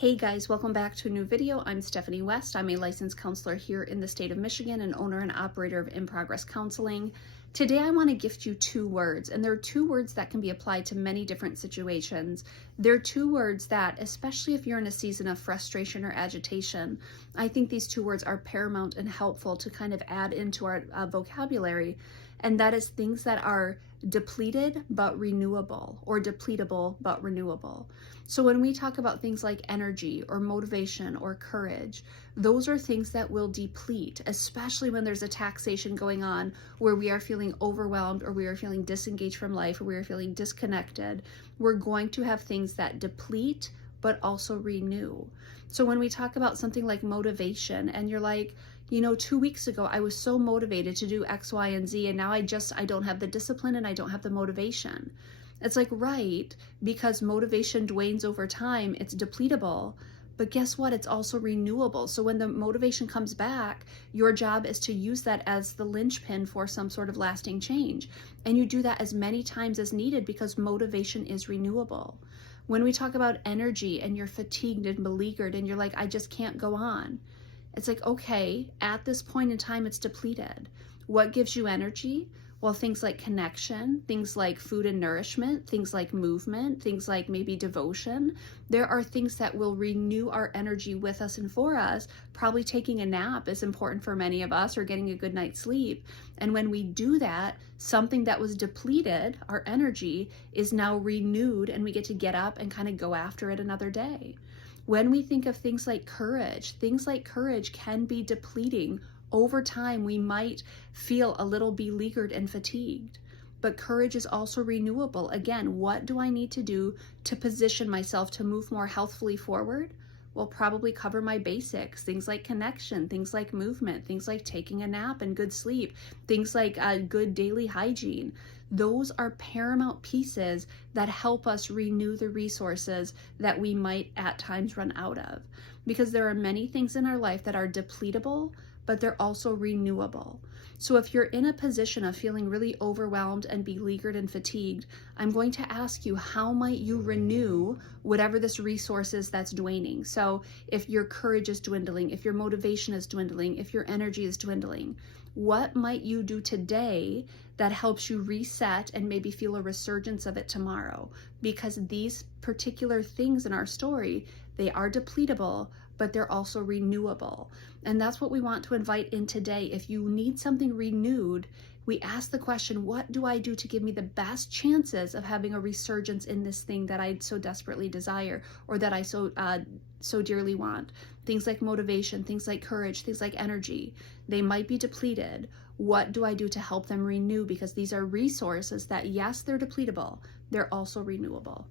Hey guys, welcome back to a new video. I'm Stephanie West. I'm a licensed counselor here in the state of Michigan and owner and operator of In Progress Counseling. Today I want to gift you two words, and they're two words that can be applied to many different situations. They're two words that, especially if you're in a season of frustration or agitation, I think these two words are paramount and helpful to kind of add into our vocabulary, and that is things that are depleted but renewable, or depletable but renewable. So when we talk about things like energy or motivation or courage, those are things that will deplete, especially when there's a taxation going on where we are feeling overwhelmed or we are feeling disengaged from life or we are feeling disconnected. We're going to have things that deplete but also renew. So when we talk about something like motivation and you're like, 2 weeks ago I was so motivated to do X, Y, and Z, and now I don't have the discipline and I don't have the motivation. It's like, right, because motivation wanes over time, it's depletable, but guess what? It's also renewable. So when the motivation comes back, your job is to use that as the linchpin for some sort of lasting change. And you do that as many times as needed because motivation is renewable. When we talk about energy and you're fatigued and beleaguered and you're like, I just can't go on. It's like, okay, at this point in time, it's depleted. What gives you energy? Well, things like connection, things like food and nourishment, things like movement, things like maybe devotion. There are things that will renew our energy with us and for us. Probably taking a nap is important for many of us, or getting a good night's sleep. And when we do that, something that was depleted, our energy, is now renewed, and we get to get up and kind of go after it another day. When we think of things like courage can be depleting. Over time, we might feel a little beleaguered and fatigued, but courage is also renewable. Again, what do I need to do to position myself to move more healthfully forward? Well, probably cover my basics, things like connection, things like movement, things like taking a nap and good sleep, things like good daily hygiene. Those are paramount pieces that help us renew the resources that we might at times run out of. Because there are many things in our life that are depletable, but they're also renewable. So if you're in a position of feeling really overwhelmed and beleaguered and fatigued, I'm going to ask you, how might you renew whatever this resource is that's waning? So if your courage is dwindling, if your motivation is dwindling, if your energy is dwindling, what might you do today that helps you reset and maybe feel a resurgence of it tomorrow? Because these particular things in our story, they are depletable, but they're also renewable. And that's what we want to invite in today. If you need something renewed, we ask the question, what do I do to give me the best chances of having a resurgence in this thing that I so desperately desire, or that I so dearly want? Things like motivation, things like courage, things like energy, they might be depleted. What do I do to help them renew? Because these are resources that, yes, they're depletable, they're also renewable.